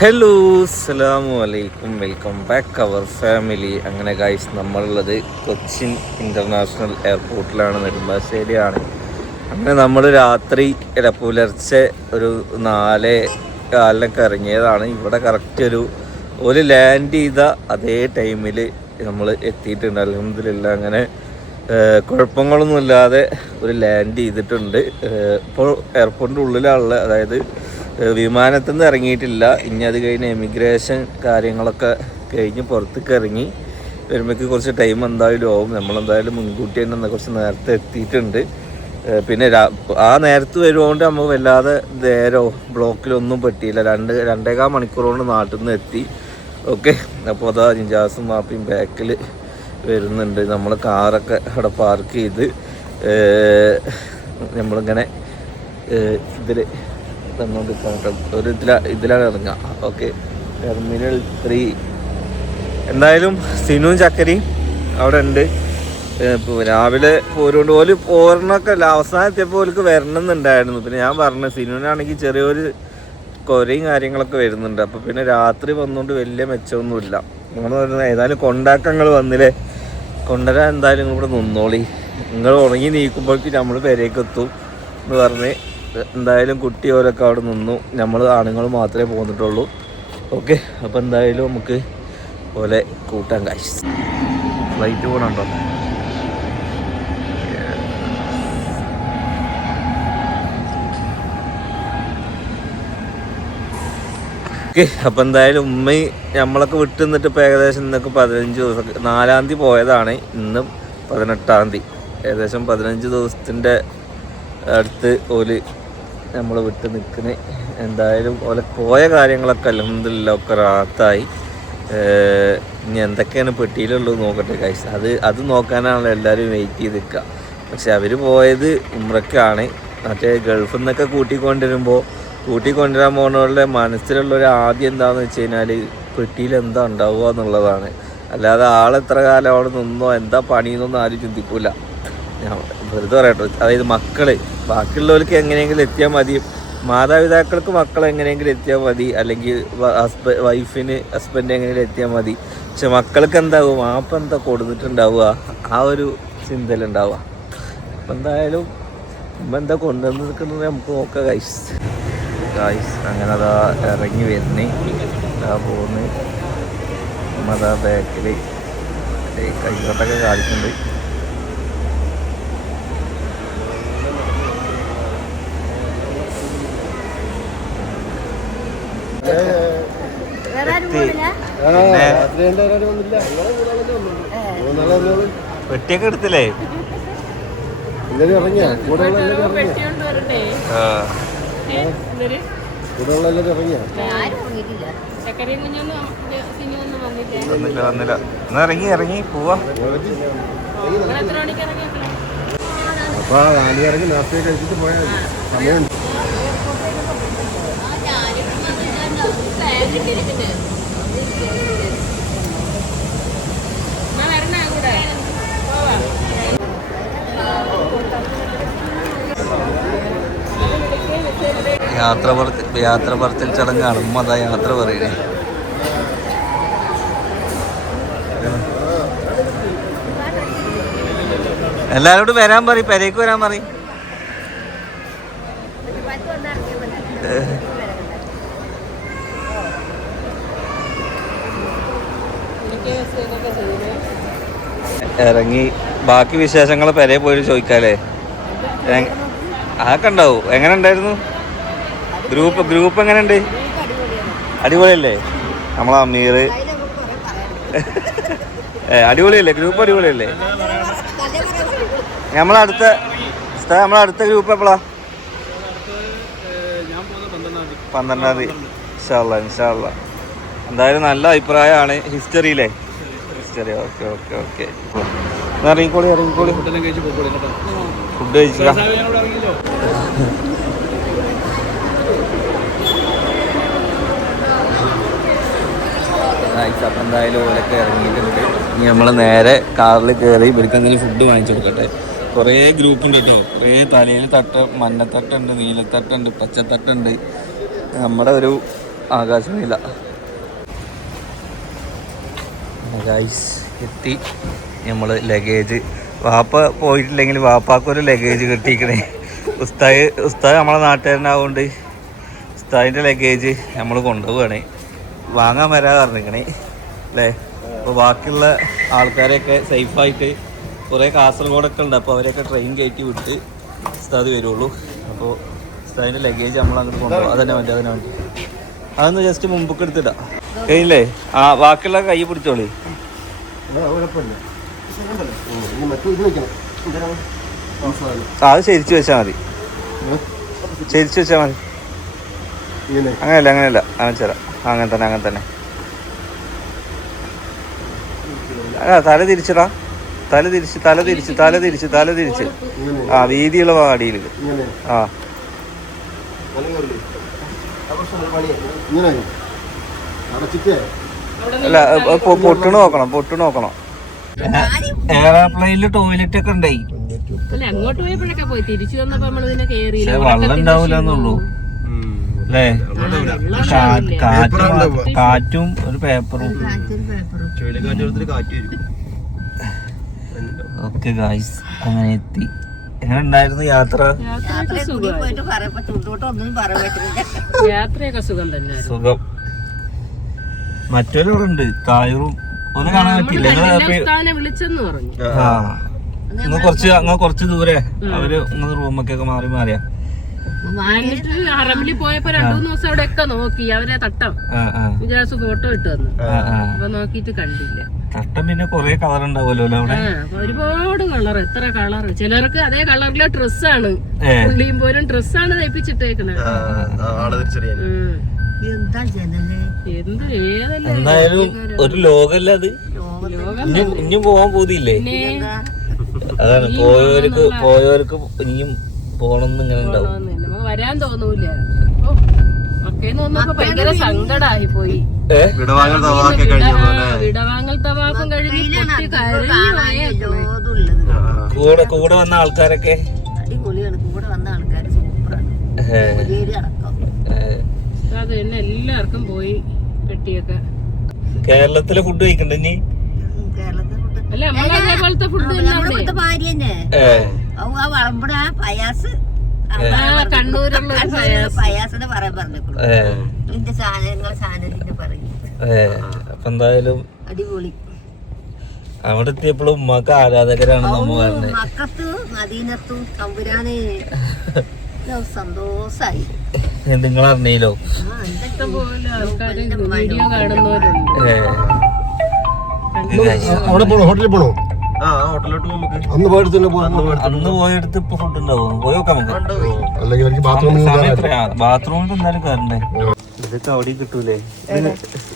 Hello അസ്സലാമു അലൈക്കും. Welcome back our family അങ്ങനെ ഗൈസ് നമ്മളുള്ളത് കൊച്ചിൻ ഇന്റർനാഷണൽ എയർപോർട്ടിലാണ് നെടുമ്പാശ്ശേരിയാണ്. അങ്ങനെ നമ്മൾ രാത്രി അല്ല പുലർച്ചെ ഒരു നാല് കാലിനൊക്കെ ഇറങ്ങിയതാണ്. ഇവിടെ കറക്റ്റ് ഒരു ഒരു ലാൻഡ് ചെയ്ത അതേ ടൈമിൽ നമ്മൾ എത്തിയിട്ടുണ്ട്. അലഹമില്ല അങ്ങനെ കുഴപ്പങ്ങളൊന്നുമില്ലാതെ ഒരു ലാൻഡ് ചെയ്തിട്ടുണ്ട്. ഇപ്പോൾ എയർപോർട്ടിന്റെ ഉള്ളിലാണുള്ളത്. അതായത് വിമാനത്തിൽ നിന്ന് ഇറങ്ങിയിട്ടില്ല. ഇനി അത് കഴിഞ്ഞ് എമിഗ്രേഷൻ കാര്യങ്ങളൊക്കെ കഴിഞ്ഞ് പുറത്തേക്ക് ഇറങ്ങി വരുമ്പോഴേക്ക് കുറച്ച് ടൈം എന്തായാലും ആവും. നമ്മളെന്തായാലും മുൻകൂട്ടി തന്നെ കുറച്ച് നേരത്തെ എത്തിയിട്ടുണ്ട്. പിന്നെ ആ നേരത്ത് വരുമോണ്ട് നമുക്ക് വല്ലാതെ നേരോ ബ്ലോക്കിലൊന്നും പറ്റിയില്ല. രണ്ട് രണ്ടേകാൽ മണിക്കൂർ കൊണ്ട് നാട്ടിൽ നിന്ന് എത്തി. ഓക്കെ. അപ്പോൾ അതാ ജിഞ്ചാസും മാപ്പിയും ബാക്കിൽ വരുന്നുണ്ട്. നമ്മൾ കാറൊക്കെ അവിടെ പാർക്ക് ചെയ്ത് നമ്മളിങ്ങനെ ഇതിൽ ഒരു ഇതിലാ ഇതിലാണ് ഇറങ്ങുക. ഓക്കെ ടെർമിനൽ ത്രീ എന്തായാലും സിനുവും ചക്കരയും അവിടെ ഉണ്ട്. രാവിലെ പോരുകൊണ്ട് ഓൽ പോരണൊക്കെ അല്ല അവസാനം എത്തിയപ്പോൾ ഓർക്ക് വരണം എന്നുണ്ടായിരുന്നു പിന്നെ ഞാൻ പറഞ്ഞു സിനുവിനാണെങ്കിൽ ചെറിയൊരു കൊരയും കാര്യങ്ങളൊക്കെ വരുന്നുണ്ട്. അപ്പോൾ പിന്നെ രാത്രി വന്നുകൊണ്ട് വലിയ മെച്ചമൊന്നുമില്ല. നിങ്ങൾ പറയുന്നത് ഏതായാലും കൊണ്ടാക്കങ്ങൾ വന്നില്ലേ? കൊണ്ടുവരാൻ എന്തായാലും ഇവിടെ നിന്നോളി. നിങ്ങൾ ഉറങ്ങി നീക്കുമ്പോഴേക്കും നമ്മൾ പേരേക്ക് എത്തും എന്ന് പറഞ്ഞ് എന്തായാലും കുട്ടി ഓരൊക്കെ അവിടെ നിന്നു. നമ്മൾ ആണുങ്ങൾ മാത്രമേ പോന്നിട്ടുള്ളൂ. ഓക്കെ അപ്പോൾ എന്തായാലും നമുക്ക് പോലെ കൂട്ടാൻ കാശ് ഫ്ലൈറ്റ് പോകണുണ്ടോ ഓക്കെ അപ്പം എന്തായാലും ഉമ്മയും നമ്മളൊക്കെ വിട്ടു നിന്നിട്ട് ഇപ്പോൾ ഏകദേശം ഇന്നൊക്കെ പതിനഞ്ച് ദിവസം നാലാം തീയതി പോയതാണ്. ഇന്നും പതിനെട്ടാം തീയതി. ഏകദേശം പതിനഞ്ച് ദിവസത്തിന്റെ അടുത്ത് ഓൽ നമ്മൾ വിട്ട് നിൽക്കുന്നത് എന്തായാലും ഓലെ പോയ കാര്യങ്ങളൊക്കെ അലഹമില്ല ഒക്കെ റാത്തായി. ഇനി എന്തൊക്കെയാണ് പെട്ടിയിലുള്ളത് നോക്കട്ടെ കാഴ്ച അത് അത് നോക്കാനാണല്ലോ എല്ലാവരും വെയിറ്റ് ചെയ്ത് നിൽക്കുക പക്ഷെ അവർ പോയത് ഉമ്രക്കാണ് മറ്റേ ഗൾഫിൽ നിന്നൊക്കെ കൂട്ടിക്കൊണ്ടിരുമ്പോൾ കൂട്ടിക്കൊണ്ടുവരാൻ പോകുന്നവരുടെ മനസ്സിലുള്ള ഒരു ആദ്യം എന്താണെന്ന് വെച്ച് കഴിഞ്ഞാൽ പെട്ടിയിൽ എന്താ ഉണ്ടാവുക എന്നുള്ളതാണ്. അല്ലാതെ ആളെത്ര കാലം അവിടെ നിന്നോ എന്താ പണിയെന്നൊന്നും ആരും ചിന്തിക്കൂല. വെറുതെ പറയട്ടോ. അതായത് മക്കൾ ബാക്കിയുള്ളവർക്ക് എങ്ങനെയെങ്കിലും എത്തിയാൽ മതി. മാതാപിതാക്കൾക്ക് മക്കൾ എങ്ങനെയെങ്കിലും എത്തിയാൽ മതി. അല്ലെങ്കിൽ ഹസ്ബ വൈഫിന് ഹസ്ബൻഡ് എങ്ങനെയെങ്കിലും എത്തിയാൽ മതി. പക്ഷെ മക്കൾക്ക് എന്താവും? ആപ്പം എന്താ കൊടുത്തിട്ടുണ്ടാവുക? ആ ഒരു ചിന്തയിലുണ്ടാവുക അപ്പം എന്തായാലും ഇപ്പം എന്താ കൊണ്ടുവന്ന് നിൽക്കുന്നത് നമുക്ക് നോക്കാം ഗൈസ് ഗൈസ് അങ്ങനെ അതാ ഇറങ്ങി വരുന്നേ. അതാ പോകുന്നു അതാ ബാക്കിൽ കൈകൊട്ടൊക്കെ കാണിക്കുന്നുണ്ട്. സിനിമൊന്നും എടുത്തില്ലേ വന്നില്ല വന്നില്ല. എന്നാ ഇറങ്ങി ഇറങ്ങി പോവാ. അപ്പൊ നാല് ഇറങ്ങി നേരത്തെ കഴിച്ചിട്ട് പോയാൽ സമയം എന്നാ വരണേ കൂടെ പോവാ യാത്ര പറത്തിൽ യാത്ര പറത്തിൽ ചടങ്ങാണ്. ഉമ്മ അതാ യാത്ര പറയണേ. എല്ലാരോടും വരാൻ പറയും പെരേക്ക് വരാൻ പറയും എനിക്ക് ഇതൊക്കെ ചെയ്തേ ഇറങ്ങി. ബാക്കി വിശേഷങ്ങൾ പെരെ പോയി ചോദിക്കാല്ലേ? ആ അതൊക്കെ ഉണ്ടാവും. എങ്ങനെ ഉണ്ടായിരുന്നു? ഗ്രൂപ്പ് ഗ്രൂപ്പ് എങ്ങനെ ഉണ്ട്? അടിപൊളിയല്ലേ? നമ്മളെ അമീർ അടിപൊളിയല്ലേ? ഗ്രൂപ്പ് അടിപൊളിയല്ലേ? നമ്മളടുത്ത നമ്മളടുത്ത ഗ്രൂപ്പ് എപ്പോഴാ പന്ത്രണ്ടാം തീയതി. ഇൻഷാല്ല ഇൻഷാല്ല എന്തായാലും നല്ല അഭിപ്രായമാണ്. ഹിസ്റ്ററിയിലെ ഹിസ്റ്ററി ഓക്കെ ഓക്കെ ഓക്കെ ഇറങ്ങിക്കോളി ഇറങ്ങിക്കോളി. ഫുഡ് കഴിച്ചില്ല അപ്പം എന്തായാലും ഓലൊക്കെ ഇറങ്ങിയിട്ടുണ്ട്. ഇനി നമ്മൾ നേരെ കാറിൽ കയറി ഇവർക്ക് എന്തെങ്കിലും ഫുഡ് വാങ്ങിച്ചു കൊടുക്കട്ടെ. കുറേ ഗ്രൂപ്പ് ഉണ്ട് കേട്ടോ. കുറേ തലയിൽ തട്ട് മഞ്ഞത്തട്ടുണ്ട് നീലത്തട്ടുണ്ട് പച്ചത്തട്ടുണ്ട്. നമ്മുടെ ഒരു ആകാശമില്ല ഗൈസ് എത്തി. നമ്മൾ ലഗേജ് വാപ്പ പോയിട്ടില്ലെങ്കിൽ വാപ്പാക്കൊരു ലഗേജ് കിട്ടിയിരിക്കണേ. ഉസ്താദ് ഉസ്താദ് നമ്മളെ നാട്ടുകാരനാവുകൊണ്ട് ഉസ്താദിന്റെ ലഗേജ് നമ്മൾ കൊണ്ടുപോവുകയാണ് വാങ്ങാൻ വരാ പറഞ്ഞിരിക്കണേ. അല്ലേ അപ്പോൾ ബാക്കിയുള്ള ആൾക്കാരെയൊക്കെ സേഫായിട്ട് കുറേ കാസർഗോഡൊക്കെ ഉണ്ട്. അപ്പോൾ അവരെയൊക്കെ ട്രെയിൻ കയറ്റി വിട്ട് ഉസ്താദ് വരുള്ളൂ. അപ്പോൾ ഉസ്താദിന്റെ ലഗേജ് നമ്മൾ അങ്ങോട്ട് കൊണ്ടുപോകും അതന്നെ വേണ്ടി അതന്നെ വേണ്ടി. അതൊന്ന് ജസ്റ്റ് മുമ്പൊക്കെ എടുത്തിടാം. കഴിഞ്ഞില്ലേ? ആ ബാക്കിയുള്ള കൈ പിടിച്ചോളി. കുഴപ്പമില്ല. മറ്റു ഇത് വെക്കണം. അത് ശരിച്ചു വെച്ചാൽ മതി. ശരിച്ചു വെച്ചാൽ മതി. അങ്ങനെയല്ല അങ്ങനെയല്ല അങ്ങനെ തരാം. അങ്ങനെ തന്നെ അങ്ങനെ തന്നെ. തല തിരിച്ചടാ. തല തിരിച്ച് തല തിരിച്ച് തല തിരിച്ച് തല തിരിച്ച്. ആ വീതിയുള്ള ഇങ്ങനെ. ആ. ഇങ്ങനെ. അടച്ചിട്ടേ. അല്ല പൊട്ടു നോക്കണം പൊട്ടു നോക്കണം. എയർപ്ലെയിനിൽ ടോയ്ലറ്റ് ഒക്കെ ഉണ്ടായി. അല്ല അങ്ങോട്ട് പോയപ്പോഴൊക്കെ പോയി. തിരിച്ചു വന്നപ്പോ നമ്മൾ ഇതിനെ കേറിയില്ല. വെള്ളം ഉണ്ടാവില്ല എന്നുള്ളൂ അല്ലേ? കാറ്റും കാറ്റും ഒരു പേപ്പറും ഓക്കെ ഗായ്സ് അങ്ങനെ എത്തി. എങ്ങനെ ഉണ്ടായിരുന്നു യാത്ര? യാത്രയൊക്കെ സുഖം തന്നെ സുഖം. മറ്റൊരു ഇവിടെ ഉണ്ട് തായൂറും. ഒന്നും കാണാൻ പറ്റില്ല സ്ഥാനം വിളിച്ചെന്ന് പറഞ്ഞു. ആ. നിങ്ങൾ കുറച്ച് അങ്ങ് കുറച്ച് ദൂരെ. അവർ നിങ്ങൾ റൂമൊക്കെ മാറി മാറിയാ. അറബിലി പോയപ്പോ രണ്ടു മൂന്ന് ദിവസം അവിടെ ഒക്കെ നോക്കി. അവരെ തട്ടം. ഫോട്ടോ ഇട്ട് തന്നു അപ്പൊ കണ്ടില്ല. തട്ടം പിന്നെ കൊറേ കളർ ഉണ്ടാവുമല്ലോ അവിടെ? ഒരുപാട് കളർ എത്ര കളർ ചിലർക്ക് അതേ കളറിലെ ഡ്രസ്സാണ് പുള്ളിയും പോലും ഡ്രസ്സാണ് ഉം. എന്താ എന്ത് എന്തായാലും ഒരു ലോകല്ല അത്? ഇനി ഇനിയും പോവാൻ പോതില്ലേ അതാണ് പോയവർക്ക് പോയവർക്ക് ഇനിയും പോണെന്ന് ഇങ്ങനെ ഉണ്ടാവും. നമുക്ക് വരാൻ തോന്നൂല വന്നപ്പോ ഭയങ്കര സങ്കടായി പോയി വിടവാങ്ങൽ തവാക്കെ വിടവാങ്ങൽ തവാഫും കഴിഞ്ഞ് കൂടെ വന്ന ആൾക്കാരൊക്കെ? അടിപൊളിയാണ്. കൂടെ വന്ന ആൾക്കാർ സൂപ്പറാണ് ഏ, പുതിയൊരു അടക്കം ഏ, അത് തന്നെ എല്ലാവർക്കും പോയി പെട്ടിയൊക്കെ. കേരളത്തിലെ ഫുഡ് കഴിക്കണ്ട നീ അല്ല നമ്മൾ അതേപോലത്തെ ഫുഡ് വളമ്പട പയാസ്. കണ്ണൂരുള്ള പറയാൻ പറഞ്ഞേക്കുള്ളൂ സാധനത്തിന്റെ പറയും. അപ്പൊ എന്തായാലും അടിപൊളി. അവിടെ എത്തിയപ്പോഴും ഉമ്മക്ക് ആരാധകരാണ് നമ്മ പറഞ്ഞത് മക്കത്തും മദീനത്തും തമ്പുരാനെ. സന്തോഷായി. നിങ്ങൾ അറിഞ്ഞില്ലോ. അവിടെ പോണോ? ഹോട്ടലിൽ പോണോ? ആ ഹോട്ടലിലോട്ട് നമുക്ക്. അന്ന് പോയിട്ട് തന്നെ പോകാം അന്ന് പോയെടുത്ത് ഇപ്പൊ ഫുഡ് ഉണ്ടാവും. പോയി നോക്കാം നമുക്ക്. ബാത്റൂമിൽ ബാത്റൂമിൽ എന്തായാലും കയറണ്ടേ ഇതൊക്കെ അവിടെ കിട്ടൂലേ? ഇത്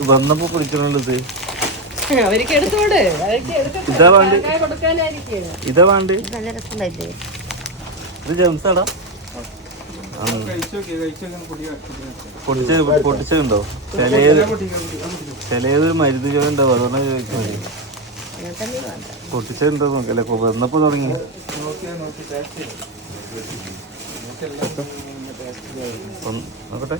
വന്നപ്പോ വേണ്ട ഇതാ. വേണ്ട ഇത് ജംസാടാ പൊട്ടിച്ച് പൊട്ടിച്ചുണ്ടോ ചിലത് ചിലത് മരുന്ന് ചോര ഉണ്ടാവും അതുകൊണ്ടാണ് ചോദിക്കുന്നത് പൊട്ടിച്ചുണ്ടോ നോക്കല്ലേ വന്നപ്പോ തുടങ്ങി. ഞാൻ നോക്കട്ടെ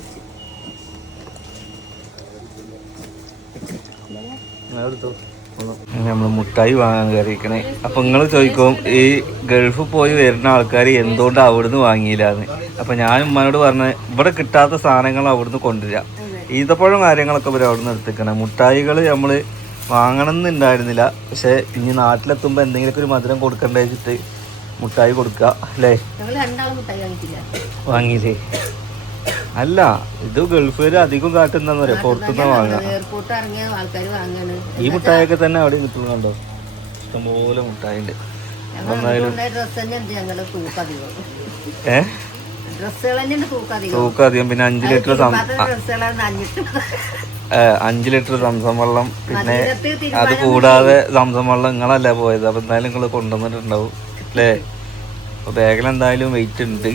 നമ്മൾ മുട്ടായി വാങ്ങാൻ കയറിയിരിക്കണേ അപ്പൊ നിങ്ങൾ ചോദിക്കും ഈ ഗൾഫ് പോയി വരുന്ന ആൾക്കാർ എന്തുകൊണ്ട് അവിടുന്ന് വാങ്ങിയില്ലാന്ന്? അപ്പൊ ഞാൻ ഉമ്മനോട് പറഞ്ഞ ഇവിടെ കിട്ടാത്ത സാധനങ്ങൾ അവിടുന്ന് കൊണ്ടുവരിക ഈത്തപ്പഴം കാര്യങ്ങളൊക്കെ ഇവർ അവിടുന്ന് എടുത്തിക്കണം മുട്ടായികൾ നമ്മൾ വാങ്ങണം എന്നുണ്ടായിരുന്നില്ല പക്ഷെ ഇനി നാട്ടിലെത്തുമ്പോൾ എന്തെങ്കിലുമൊക്കെ ഒരു മധുരം കൊടുക്കണ്ടേ വെച്ചിട്ട് മുട്ടായി കൊടുക്കുക അല്ലേ? വാങ്ങിയില്ലേ? അല്ല ഇത് ഗൾഫുകാർ അധികം കാട്ടുന്ന പറയാ. പുറത്തുനിന്ന് വാങ്ങാം എയർപോർട്ട് ഇറങ്ങിയ ആൾക്കാർ വാങ്ങാണ്. ഈ മുട്ടായൊക്കെ തന്നെ അവിടെ കിട്ടുന്നുണ്ടോ? ഇഷ്ടംപോലെ മുട്ടായി ഉണ്ട് തൂക്കധികം പിന്നെ അഞ്ച് ലിറ്റർ അഞ്ച് ലിറ്റർ സംസം വെള്ളം പിന്നെ അത് കൂടാതെ സംസം വെള്ളം നിങ്ങളല്ലേ പോയത്? അപ്പൊ എന്തായാലും നിങ്ങൾ കൊണ്ടുവന്നിട്ടുണ്ടാവും. അല്ലേ? അപ്പൊ ബാഗിൽ എന്തായാലും വെയിറ്റ് ഉണ്ട്.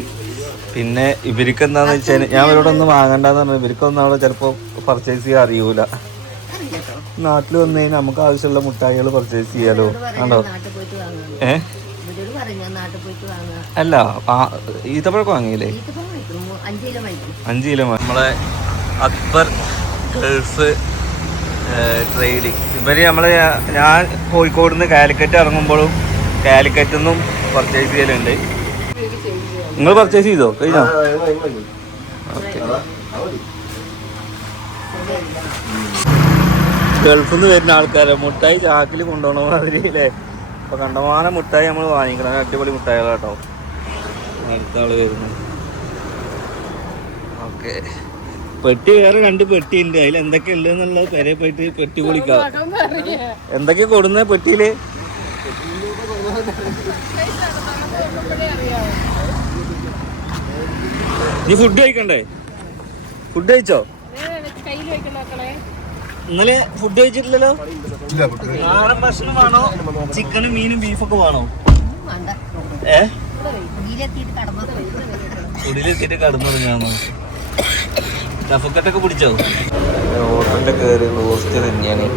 പിന്നെ ഇവർക്ക് എന്താന്ന് വെച്ചാൽ ഞാൻ ഇവരോട് ഒന്നും വാങ്ങണ്ടെന്ന് പറഞ്ഞു. ഇവർക്കൊന്നും അവിടെ ചിലപ്പോ പർച്ചേസ് ചെയ്യാൻ അറിയൂല. നാട്ടിൽ വന്നു കഴിഞ്ഞാൽ നമുക്ക് ആവശ്യമുള്ള മുട്ടായികൾ പർച്ചേസ് ചെയ്യാലോ? വാങ്ങുക ഏ? അല്ല ഈത്തപ്പഴക്കം വാങ്ങിയില്ലേ? അഞ്ചിലും അഞ്ച് കിലോ നമ്മളെ അക്ബർ ഗൾഫ് ട്രേഡിങ്. ഇവർ നമ്മൾ ഞാൻ കോഴിക്കോട് നിന്ന് കാലിക്കറ്റ് ഇറങ്ങുമ്പോഴും കാലിക്കറ്റിൽ നിന്നും പർച്ചേസ് ചെയ്യലുണ്ട്. നിങ്ങൾ പർച്ചേസ് ചെയ്തോ? കഴിഞ്ഞോ? ഓക്കെ. ഗൾഫിൽ നിന്ന് വരുന്ന ആൾക്കാരെ മുട്ടായി ചാക്കിൽ കൊണ്ടുപോകണ മാതിരി അല്ലേ അപ്പൊ കണ്ടമാനം മുട്ടായി നമ്മൾ വാങ്ങിക്കണം. അടിപൊളി മുട്ടായികളാട്ടോ അടുത്ത ആൾ വരുന്നു. ഓക്കെ. പെട്ടി വേറെ രണ്ട് പെട്ടി ഉണ്ട് അതിൽ എന്തൊക്കെ ഉണ്ട് എന്നുള്ളത് പെരെ പോയിട്ട് പെട്ടി പൊളിക്കാം. എന്തൊക്കെ കൊടുന്ന പെട്ടിയിൽ? നീ ഫുഡ് കഴിക്കണ്ടേ? ഫുഡ് കഴിച്ചോ? ഇന്നലെ ഫുഡ് കഴിച്ചിട്ടില്ലല്ലോ? നാടൻ ഭക്ഷണം വേണോ? ചിക്കനും മീനും ബീഫൊക്കെ വേണോ? ഏ? കുടിയിലെത്തിയിട്ട് കടന്നുറങ്ങാണോ? കഫക്കെട്ടൊക്കെ പിടിച്ചോ? ഹോട്ടലിന്റെ കയറി റോസ്റ്റ് തന്നെയാണ്.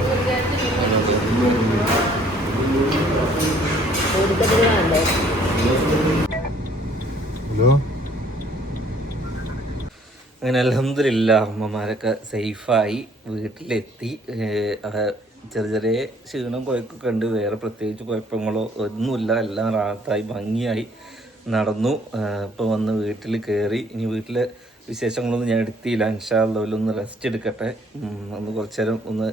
ഹലോ? അങ്ങനെ അലഹമില്ല അമ്മമാരൊക്കെ സേഫായി വീട്ടിലെത്തി. ചെറിയ ചെറിയ ക്ഷീണം കുഴക്കൊക്കെ ഉണ്ട്. വേറെ പ്രത്യേകിച്ച് കുഴപ്പങ്ങളോ ഒന്നുമില്ല. എല്ലാം റാത്തായി ഭംഗിയായി നടന്നു. ഇപ്പോൾ വന്ന് വീട്ടിൽ കയറി ഇനി വീട്ടിലെ വിശേഷങ്ങളൊന്നും ഞാൻ എടുത്തില്ല. ഇൻഷാല്ല ഒന്ന് റെസ്റ്റ് എടുക്കട്ടെ. ഒന്ന് കുറച്ച് നേരം ഒന്ന്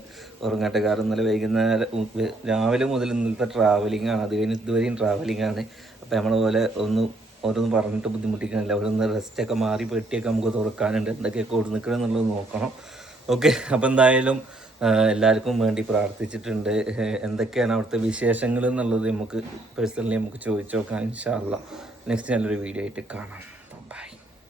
ഉറങ്ങട്ടെ. കാരണം ഇന്നലെ വൈകുന്നേരം രാവിലെ മുതൽ ഇന്നലത്തെ ട്രാവലിംഗ് ആണ്. അത് കഴിഞ്ഞ് ഇതുവരെയും ട്രാവലിംഗ് ആണ്. അപ്പോൾ നമ്മളെ പോലെ ഒന്ന് ഓരോന്ന് പറഞ്ഞിട്ട് ബുദ്ധിമുട്ടിക്കണില്ല ഓരോന്ന് റെസ്റ്റൊക്കെ മാറി പെട്ടിയൊക്കെ നമുക്ക് തുറക്കാനുണ്ട്. എന്തൊക്കെയൊക്കെ കൊടു നിൽക്കണം എന്നുള്ളത് നോക്കണം. ഓക്കെ അപ്പോൾ എന്തായാലും എല്ലാവർക്കും വേണ്ടി പ്രാർത്ഥിച്ചിട്ടുണ്ട്. എന്തൊക്കെയാണ് അവിടുത്തെ വിശേഷങ്ങൾ എന്നുള്ളത് നമുക്ക് പേഴ്സണലി നമുക്ക് ചോദിച്ചു നോക്കാം. ഇൻഷാല്ല നെക്സ്റ്റ് നല്ലൊരു വീഡിയോ ആയിട്ട് കാണാം.